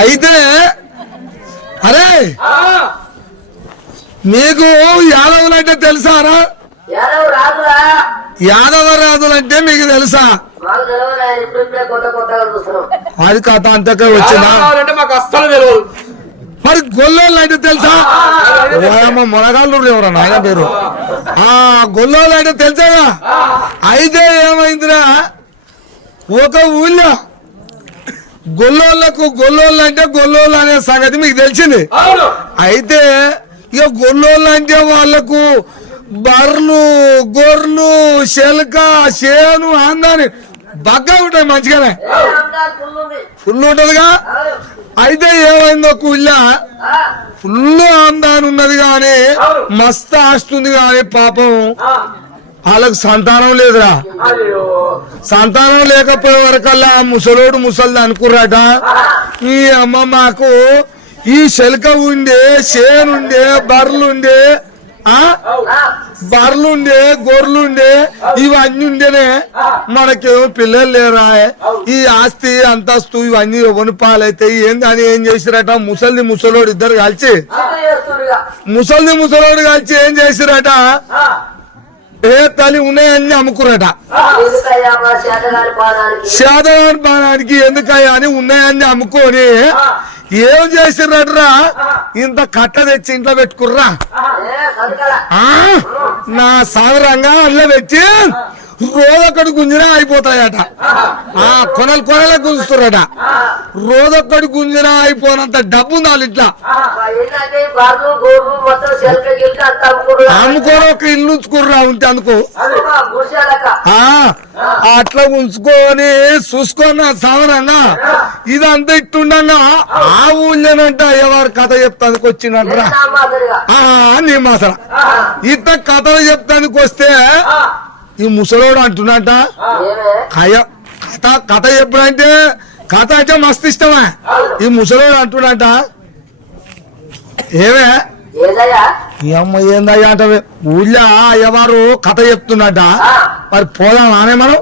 అయితే అరే మీకు యాదవులు అంటే తెలుసారా యాదవ్ రాదురా. యాదవ రాజులు అంటే మీకు తెలుసా? అది కథ అంతకే వచ్చిందా? మరి గొల్లోళ్ళు అంటే తెలుసా? ఓయమ్మ మునగాళ్ళు ఎవరన్నా? ఆయన పేరు. ఆ గొల్లోళ్ళు అంటే తెలుసాగా అయితే ఏమైందిరా? ఒక ఊళ్ళో గొల్లోళ్ళకు గొల్లోళ్ళు అంటే గొల్లోళ్ళు అనే సంగతి మీకు తెలిసింది. అయితే ఇక గొల్లోళ్ళు అంటే వాళ్ళకు బర్రెలు గొర్రెలు శెలక చేను అందాని బగ్గా ఉంటాయి మంచిగానే. ఫుల్ ఉంటదిగా? అయితే ఏమైందో కుళ్ళ? ఫుల్ ఆందాన్ ఉన్నది కానీ మస్తు ఆస్తుంది కానీ పాపం. వాళ్ళకు సంతానం లేదురా. సంతానం లేకపోయే వరకల్లా ఆ ముసలోడు ముసలిది అనుకుర్రట. ఈ అమ్మ మాకు ఈ శెలక ఉండే చేనుండే బర్రెలుండే ఆ? బర్రెలుండే గొర్రెలుండే ఇవన్నీ ఉండేనే. మనకేమో పిల్లలు లేరా? ఈ ఆస్తి అంతస్తు ఇవన్నీ ఎవరి పాలైతే ఏంది అని ఏం చేసిరట? ముసలిది ముసలోడు ఇద్దరు కలిసి ముసలిది ముసలోడు కలిసి ఏం చేసిరట? ఏ తల్లి ఉన్నాయన్నీ అమ్ముకురట శాతవాన్ బాణానికి ఎందుకయ్యా అని ఉన్నాయన్నీ అమ్ముకొని ఏం చేసిరట్రా ఇంత కట్ట తెచ్చి ఇంట్లో పెట్టుకుర్రా? నా సాగరంగా అల్ల పెట్టి రోజొక్కడు గుంజినా అయిపోతాయట. ఆ కొనలు కొనలే గుంజుతురట రోజొక్కడి గుంజినా అయిపోనంత డబ్బు ఉంది వాళ్ళ ఇట్లా. ఏంటంటే ఒక ఇల్లు ఉంచుకుర్రా ఉంటే అనుకో. అట్లా ఉంచుకొని చూసుకున్న సావరంగా ఇదంతా ఇట్టుండన్నా ఆ ఊళ్ళనంట ఎవరు కథ చెప్తానికి వచ్చిందంటరా నీ మాసరా. ఇంత కథలు చెప్తానికి వస్తే ఈ ముసలోడు అంటున్నట కథ కథ ఎప్పుడంటే కథ అంటే మస్తు ఇష్టమే. ఈ ముసలోడు అంటున్నట ఏమే? ఏదయ్యా? ఈ అమ్మ ఏందయ్యా అంటే ఊళ్ళో అయ్యవారు కథ చెప్తున్నట. మరి పోదాం ఆనే మనం.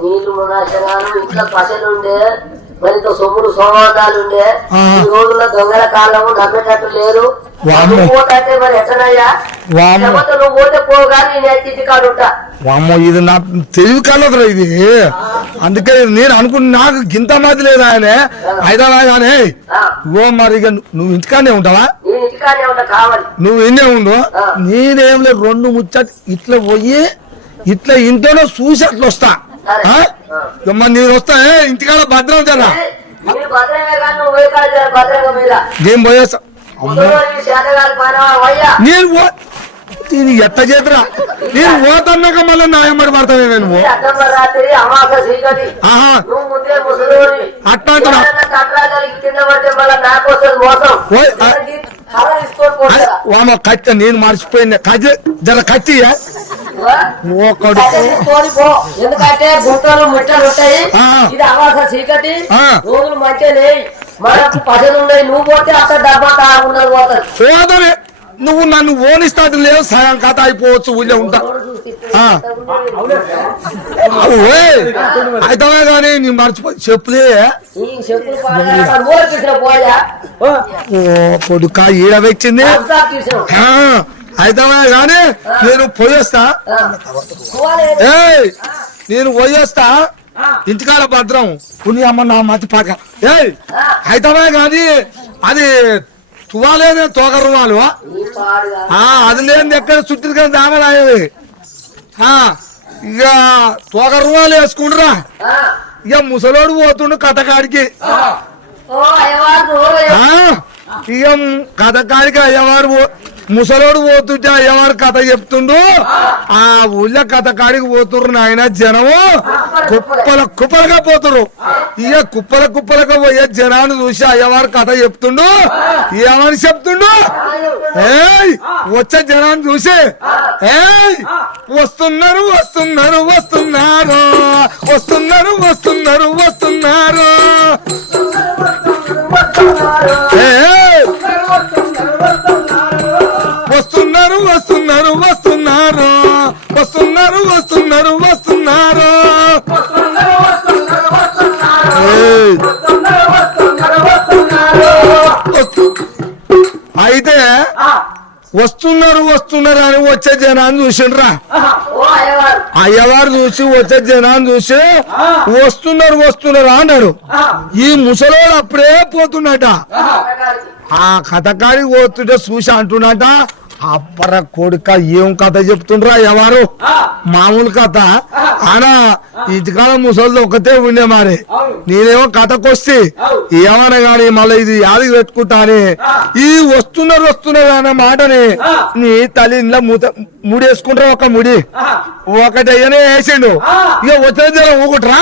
మరింత సొమ్ముడు సోమవాదాలుండే ఆ. ఈ రోజుల్లో దొంగల కాలము నమ్మేటట్టు లేరు. పోతాంటే మరి ఎట్టనయ్యా నువ్వు పోతే పోగా నేను వామ్మో ఇది నా తెలివి కలదురా ఇది. అందుకే నేను అనుకున్నా నాకు గింత మధ్య లేదు ఆయన. ఆ, ఓ మరి ఇక నువ్వు ఇంటికానే ఉంటావా? నువ్వు ఎన్నే ఉండు. నేనేం లేదు రెండు ముచ్చట ఇట్లా పోయి ఇట్లా ఇంట్లోనే చూసి అట్లా వస్తా. మరి నేను వస్తా ఇంటికాడ భద్రం జరా. ఏ, నేను పోయేస్తా నేను ఎట్ట చేతురా? నేను పోతన్నాక మళ్ళీ నాయమ్మడి పడతానే నేను పో. అడ్డంలో రాత్రి అమాస చీకటి. ఆహా. నువ్వు ముసలోని. అట్లా అంటున్నా నేను మర్చిపోయింది కత్తి జర కత్తి ఎందుకంటే గుంటలు ముట్టలు ఉంటాయి. ఇది అమాస చీకటి. రోజులు మంచిగా లేయి మనకు పసలు ఉన్నాయి. నువ్వు పోతే అక్కడ డబ్బా తాగున్నది పోతుంది నువ్వు నన్ను ఓనిస్తాడు లేవు. సగం కథ అయిపోవచ్చు. ఊళ్ళో ఉంటా. అయితే కానీ నీ మర్చిపో చెప్పులే ఓ కొడుక ఈడ వచ్చింది అయితే కానీ నేను పోయేస్తా. ఏయ్ నేను పోయేస్తా. ఇంటికాడ భద్రం. పుణ్య అమ్మ నా మతి పాక ఏయ్ అయితే కానీ అది ఈ పాడుగా ఆ, అది లేని ఎక్కడ చుట్టూ కదా దామలాయేది ఇక తోక రుమాలు వేసుకుంటురా. ఇక ముసలోడు పోతుండు కథకాడికి. ఇక కథకాడికి అయ్యవారు పో- ముసలోడు పోతుంటే అయ్యవారు కథ చెప్తుండు. ఆ ఊళ్ళో కథకాడికి పోతుర్రు నాయన జనము. కుప్పల కుప్పలుగా పోతురు ఇక కుప్పల కుప్పలుగా పోయే జనాన్ని చూసి అయ్యవారు కథ చెప్తుండు. ఏమని చెప్తుండు? ఏయ్ వచ్చే జనాన్ని చూసి. ఏయ్ వస్తున్నారు వస్తున్నారు వస్తున్నారు. వస్తున్నారు వస్తున్నారు వస్తున్నారు. ఏ వస్తున్నారు వస్తున్నారు అని వచ్చే జనాన్ని చూసిండ్రా? అయ్యవారు చూసి వచ్చే జనాన్ని చూసి వస్తున్నారు వస్తున్నారు అన్నాడు. ఈ ముసలోడు అప్పుడే పోతున్నట. ఆ కథకాడి పోతుంటే చూసి అంటున్నట అప్పర కొడుక ఏం కథ చెప్తుండ్రా ఎవరు మామూలు కథ. ఆనా ఇంటికాడ ముసలిది ఒకతే ఉండే మరి. నేనేమో కథకొస్తే. ఏమన్నా గాని మళ్ళీ ఇది యాదికి పెట్టుకుంటా అని ఆ. ఈ వస్తున్నారు వస్తున్నారు అనే మాటని. నీ తల్లి ఇంట్లో ముత ముడేసుకుంటారా ఒక ముడి? ఆహా, ఒకటి అయ్యనే వేసిండు. ఇక వచ్చిన జనం ఊకుట్రా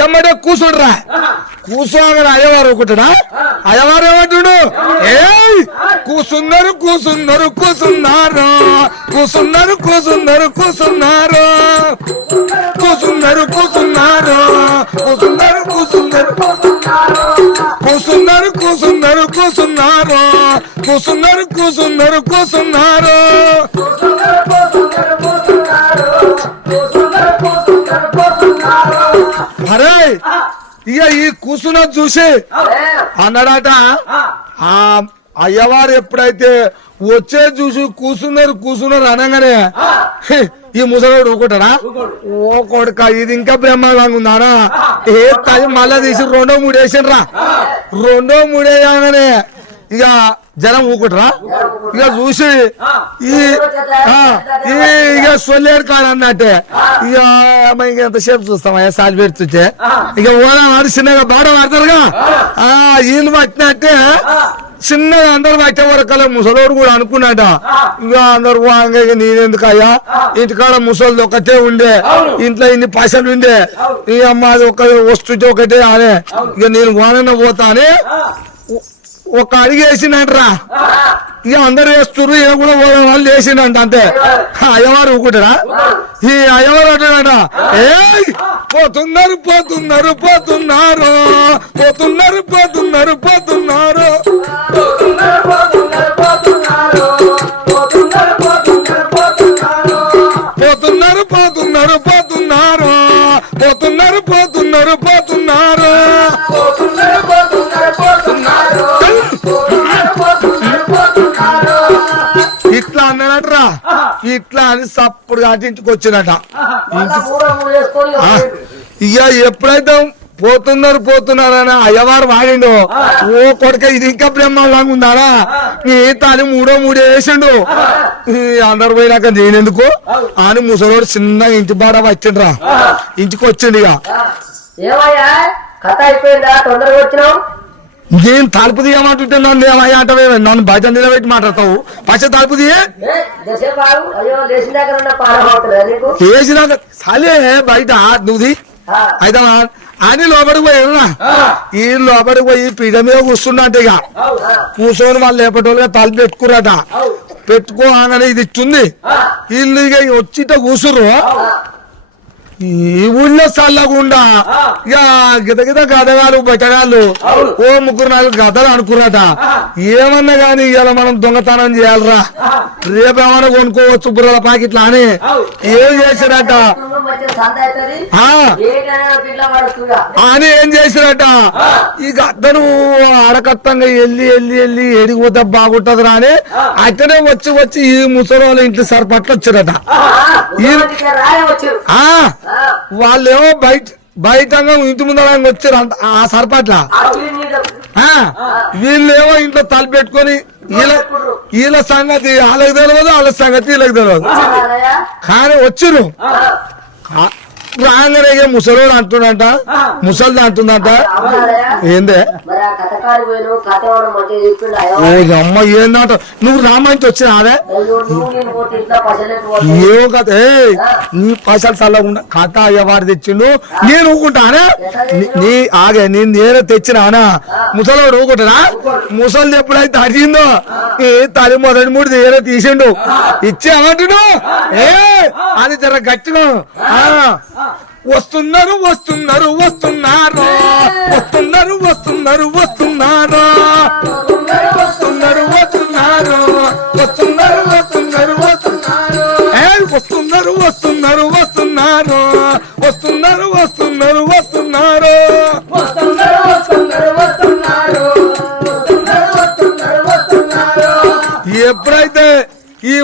ఏమంటే కూర్చుండ్రా ఆహా, కూర్చోగానే అయ్యవారు ఒకటిరా అయ్యవారు ఏమంటుడు? ఏయ్ కూసున్నారు కూసున్నారు కూసున్నారు కూసున్నారు కూసున్నారు కూసున్నారు. కూసున్నారు కూసున్నారు కూసున్నారు కూసున్నారు. కూసున్నారు కూసున్నారు కూసున్నారు. కూసున్నారు కూసున్నారు కూసున్నారు. అరే ఇక ఈ కూసున్న చూసి అన్నాడట అయ్యవారు ఎప్పుడైతే వచ్చే చూసి కూసున్నారు కూసున్నారు అనగానే ఈ ముసలోడు ఊకుంటాడా? ఊరుకోడు. ఓ కొడుక ఇది ఇంకా బ్రహ్మాండంగా ఉందానా? ఏ తల్లి మళ్ళా తీసి రెండో మూడు వేసిండ్రా? రెండో మూడు వేయగానే ఇక జనం ఊకుంటారా? ఇక చూసి ఈ ఈ ఇక సొల్లేరు కాదు అన్నట్టే ఇక ఇంక ఎంతసేపు చూస్తామయ్యా? సాలి పెడుతుంటే. ఇక ఓన వాడు చిన్నగా బాడ పడతారుగా ఆ వీళ్ళు పట్టినట్టే. చిన్నగా అందరు పట్టే వరకు ముసలోడు కూడా అనుకున్నాట ఇక అందరు వాంగ ఇక నేనెందుకు అయ్యా ఇంటికాడ ముసలిది ఒకటే ఉండే. ఇంట్లో ఇన్ని పైసలు ఉండే. ఈ అమ్మ అది ఒక వస్తుంటే ఒకటే అనే ఇక నేను వానన్న పోతా అని ఒక అడిగి వేసిందంటరా ఇక అందరు వేస్తున్నారు ఈయన కూడా పోదాం వాళ్ళు వేసిండంట అంతే. అయ్యవారు ఊకుంటారా? ఈ అయ్యవారు ఏయ్! పోతున్నారు పోతున్నారు పోతున్నారు పోతున్నారు. పోతున్నారు పోతున్నారు పోతున్నారు. ఇట్లా అన్నాడట్రా ఇట్లా అని సప్పుడు ఇంటికి వచ్చినట ఇక ఎప్పుడైతే పోతున్నారు పోతున్నారు అని అయ్యవారు వాడిండు ఓ కొడుక ఇది ఇంకా బ్రహ్మాండంగా ఉందారా? ఈ తాని మూడో మూడో వేసిండు. అందరు పోయినాక నేనెందుకు? అని ముసలోడు చిన్నగా ఇంటి బాడ వచ్చిండ్రా ఇంటికి వచ్చిండు ఇక. ఏమయ్యా? కథ అయిపోయిందా? తొందరగా వచ్చినావు? నేను తలుపు తీయమంటుంటే నన్ను ఏమయ్యా అంటే నన్ను బయట నిలబెట్టి మాట్లాడతావు? పచ్చ తలుపు తీయే? వేసినాక సలే బయట నువ్వు అయితే అని లోపలికి పోయినా ఈ లోపలికి పోయి పీడ మీద కూర్చున్నట్ట ఇక. కూర్చొని వాళ్ళు లేపటోళ్ళుగా తలుపు పెట్టుకురట. అవు, పెట్టుకోగానే ఇది ఇచ్చింది. వీళ్ళు ఇక వచ్చిట ఆ, ఈ ఊళ్ళో చల్లకుండా ఇక గిత గిత గదగాలు బెటగాళ్ళు. ఓ ముగ్గురు నాలుగు గదలు అనుకున్నట ఏమన్నా గాని ఇలా మనం దొంగతనం చేయాలరా? రేపు ఏమన్నా కొనుక్కోవచ్చు బుర్రల పాకెట్లు అని. ఏం చేసారట అని ఏం చేసారట ఈ గద్దను అడకత్తంగా వెళ్ళి వెళ్ళి వెళ్ళి ఎడిగి పోతే బాగుంటది రాని అట్టనే వచ్చి వచ్చి ఈ ముసలి వాళ్ళ ఇంట్లో సరిపట్లు వచ్చిరట. వాళ్ళేమో బయట బయటంగా ఇంటి ముందర వచ్చారు అంత ఆ సరిపట్ల. వీళ్ళేమో ఇంట్లో తల పెట్టుకొని వీళ్ళ వీళ్ళ సంగతి వాళ్ళకి తెలియదు వాళ్ళ సంగతి వీళ్ళకి తెలియదు కానీ వచ్చిర్రు. రాగానే ముసలోడు అంటున్నట ముసలిది అంటుందంట. ఏందే? అమ్మ ఏందంట? నువ్వు రామాయణ వచ్చినావే? ఏ కథ ఏ నీ పైసలు చల్లకుండా కథ ఎవరు తెచ్చిండు. నేను ఊకుంటానా? నీ ఆగే నేను నేనే తెచ్చినానా? ముసలోడు ఊకుంటానా ముసలిది ఎప్పుడైతే అడిగిందో ఏ తది మొదటి మూడు ఏదో తీసిండు. ఇచ్చే ఇచ్చేమంటుడు ఏ అది జర గట్టిగా. వస్తున్నారు వస్తున్నారు వస్తున్నారు. వస్తున్నారు వస్తున్నారు వస్తున్నారు. వస్తున్నారు వస్తున్నారు. వస్తున్నారు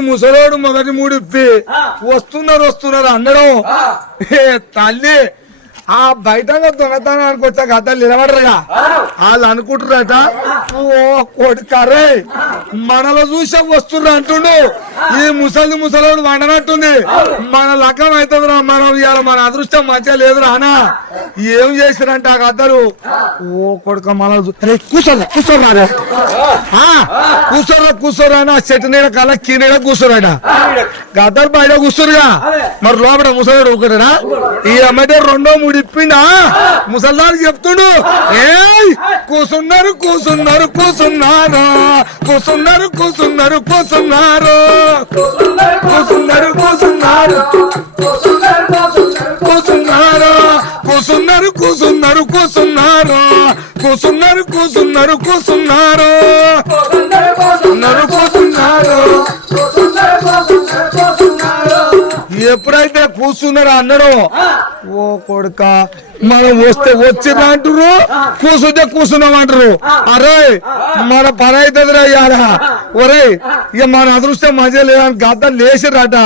ముసలోడు మొదటి మూడిప్పి వస్తున్నారు వస్తున్నారు ఏ తల్లి ఆ బయట దొంగతనానికి వచ్చా గత నిలబడరుగా? వాళ్ళు అనుకుంటున్నారట ఓ కొడుకరే మనలో చూసా వస్తుర్రు అంటుండు. ఈ ముసలి ముసలోడు వండనట్టుంది. మన లగ్గం అవుతుందిరా మనం ఇవాళ మన అదృష్టం మంచిగా లేదురా అనా ఏం చేసిరంట ఆ గద్దరు? ఓ కొడుక మన కూర్చోరా కూర్చోరా కూర్చోరా కూర్చోరా అని ఆ చెట్టు నీడ కల కీ నీడ కూర్చోరాట గద్దరు బయట కూర్చోరుగా మరి లోపల ముసలోడు ఒకటరా ఈ అమ్మాయి రెండో మూడు ఇప్పిండా? ముసల్దారు చెప్తుండు. ఏయ్! కూసున్నారు కూసున్నారు కూసున్నారు కూసున్నారు. కూసున్నారు కూసున్నారు కూసున్నారు. కూసున్నారు కూసున్నారు. కూసున్నారు కూసున్నారు కూసున్నారు కూసున్నారు. కూసున్నారు కూసున్నారు కూసున్నారు. కూర్చున్నారో అన్నాడో? ఓ కొడుక మనం వస్తే వచ్చిర్రా అంటారు కూర్చుంటే కూర్చున్నాం అంటారు అరే మన పని అవుతుందిరా ఇవాళ ఒరే ఇక మన అదృష్టం మధ్య లేదని గద్ద లేచిరట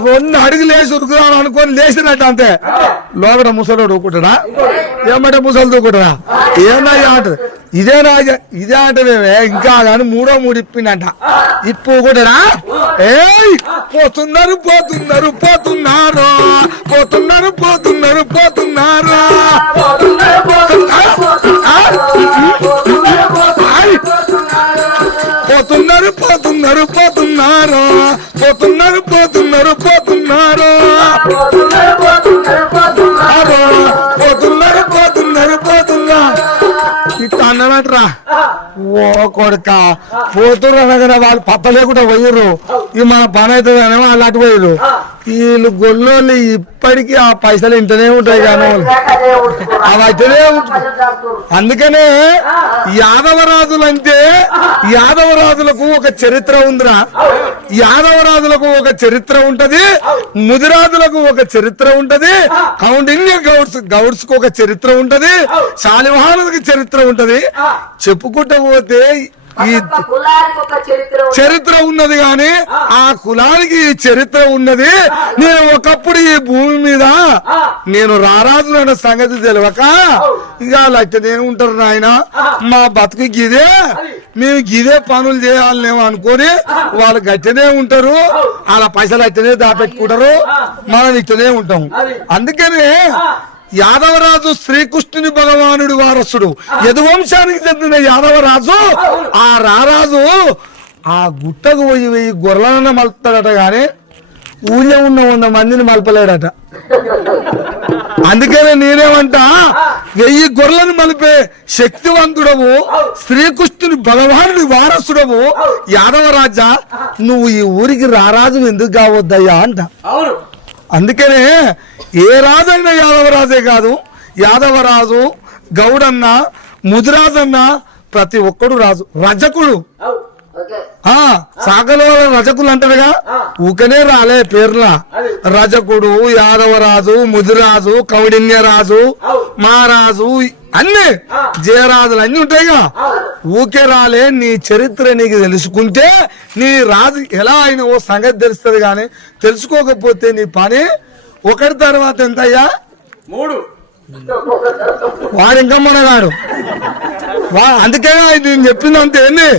రెండు అడుగు లేచి ఉరుకుదాం అనుకొని లేచిరట అంతే. లోపల ముసలోడు ఊకుంటాడా? ఏమంటే ముసలు దూకుంటాడా ఏమన్నా ఈ ఆట ఇదే రాజ ఇదే ఆటమేమే ఇంకా కానీ మూడో మూడు ఇప్పిందంట ఇప్పు కూడా ఏయ్! పోతున్నారు పోతున్నారు. పోతున్నారు పోతున్నారు పోతున్నారు. పోతున్నారు పోతున్నారు పోతున్నారు. పోతున్నారు పోతున్నారు పోతున్నారు. ఓ కొడుక. పోతురు అనగానే వాళ్ళు పప్ప లేకుండా పోయిర్రు. ఇవి మన పని అవుతుంది అని వాళ్ళు అటు పోయిర్రు. వీళ్ళు గొల్లోళ్ళు ఇప్పటికీ ఆ పైసలు ఇంటనే ఉంటాయి కానీ అవి అయితేనే. అందుకనే యాదవరాజులు అంటే యాదవరాజులకు ఒక చరిత్ర ఉందిరా. యాదవరాజులకు ఒక చరిత్ర ఉంటది ముదిరాజులకు ఒక చరిత్ర ఉంటది కౌండిన్య గౌడ్స్ గౌడ్స్కు ఒక చరిత్ర ఉంటది శాలివాహనులకు చరిత్ర ఉంటది. చెప్పుకుంటూ పోతే ఈ చరిత్ర ఉన్నది గాని ఆ. కులానికి ఈ చరిత్ర ఉన్నది. నేను ఒకప్పుడు ఈ భూమి మీద నేను రారాజు అన్న సంగతి తెలియక ఇక లచ్చనే ఉంటారు నాయన. మా బతుకు గిదే మేము గిదే పనులు చేయాలనేమో అనుకొని వాళ్ళు గట్టనే ఉంటారు. వాళ్ళ పైసలు అట్టనే దాపెట్టుకుంటారు. మనం ఇట్టనే ఉంటాం. అందుకనే యాదవరాజు శ్రీకృష్ణుని భగవానుడి వారసుడు. యదువంశానికి చెందిన యాదవరాజు ఆ రారాజు ఆ గుట్టకు పోయి వెయ్యి గొర్రెలను మలుపుతాడట గాని ఊళ్ళో ఉన్న వంద మందిని మలపలేడట. అందుకనే నేనేమంటా వెయ్యి గొర్రెలను మలిపే శక్తివంతుడవు శ్రీకృష్ణుని భగవానుడి వారసుడవు. యాదవరాజా నువ్వు ఈ ఊరికి రారాజు ఎందుకు కావద్దయ్యా అంట. అందుకనే ఏ రాజైనా యాదవరాజే కాదు. యాదవరాజు గౌడన్న ముదిరాజన్న ప్రతి ఒక్కడు రాజు రజకుడు. ఆ సాగల వాళ్ళ రజకులు అంటారుగా? ఊకనే రాలే పేర్ల. రజకుడు యాదవరాజు ముదిరాజు కౌడిన్యరాజు మహారాజు అన్ని. జయరాజులు అన్ని ఉంటాయిగా. ఊకే రాలే నీ చరిత్ర నీకు తెలుసుకుంటే నీ రాజు ఎలా అయిన ఓ సంగతి తెలుస్తుంది కానీ తెలుసుకోకపోతే నీ పని ఒకటి తర్వాత ఎంతయ్యా? మూడు. వాడు ఇంకా మనగాడు. వా అందుకే నేను చెప్పింది అంతే ఏంది?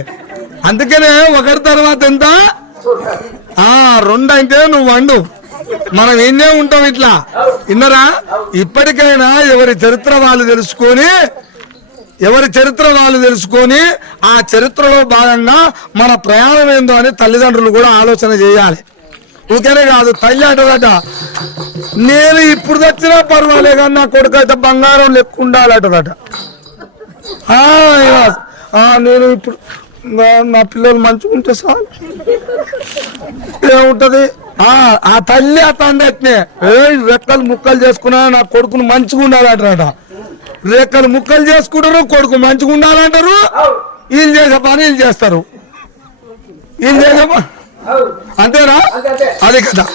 అందుకనే ఒకరి తర్వాత ఎంత? ఆ రెండు అయితే నువ్వు వండు. మనం ఎన్నే ఉంటాం ఇట్లా. విన్నరా? ఇప్పటికైనా ఎవరి చరిత్ర వాళ్ళు తెలుసుకొని ఎవరి చరిత్ర వాళ్ళు తెలుసుకొని ఆ చరిత్రలో భాగంగా మన ప్రయాణం ఏందో అని తల్లిదండ్రులు కూడా ఆలోచన చేయాలి. ఊకేనే కాదు తల్లి అంటదట నేను ఇప్పుడు తెచ్చినా పర్వాలే కానీ నా కొడుకు అయితే బంగారం లెక్క ఉండాలటదట. నేను ఇప్పుడు నా- నా పిల్లలు మంచిగా ఉంటే సార్ ఏముంటది? ఆ తల్లి ఆ తండ్రి ఏ రెక్కలు ముక్కలు చేసుకున్నా నా కొడుకును మంచిగా ఉండాలంటారట. రెక్కలు ముక్కలు చేసుకుంటారు కొడుకు మంచిగా ఉండాలంటారు. వీళ్ళు చేసే పని వీళ్ళు చేస్తారు. వీళ్ళు చేసే పని అంతేనా? అంతే అంతే. అదే కదా.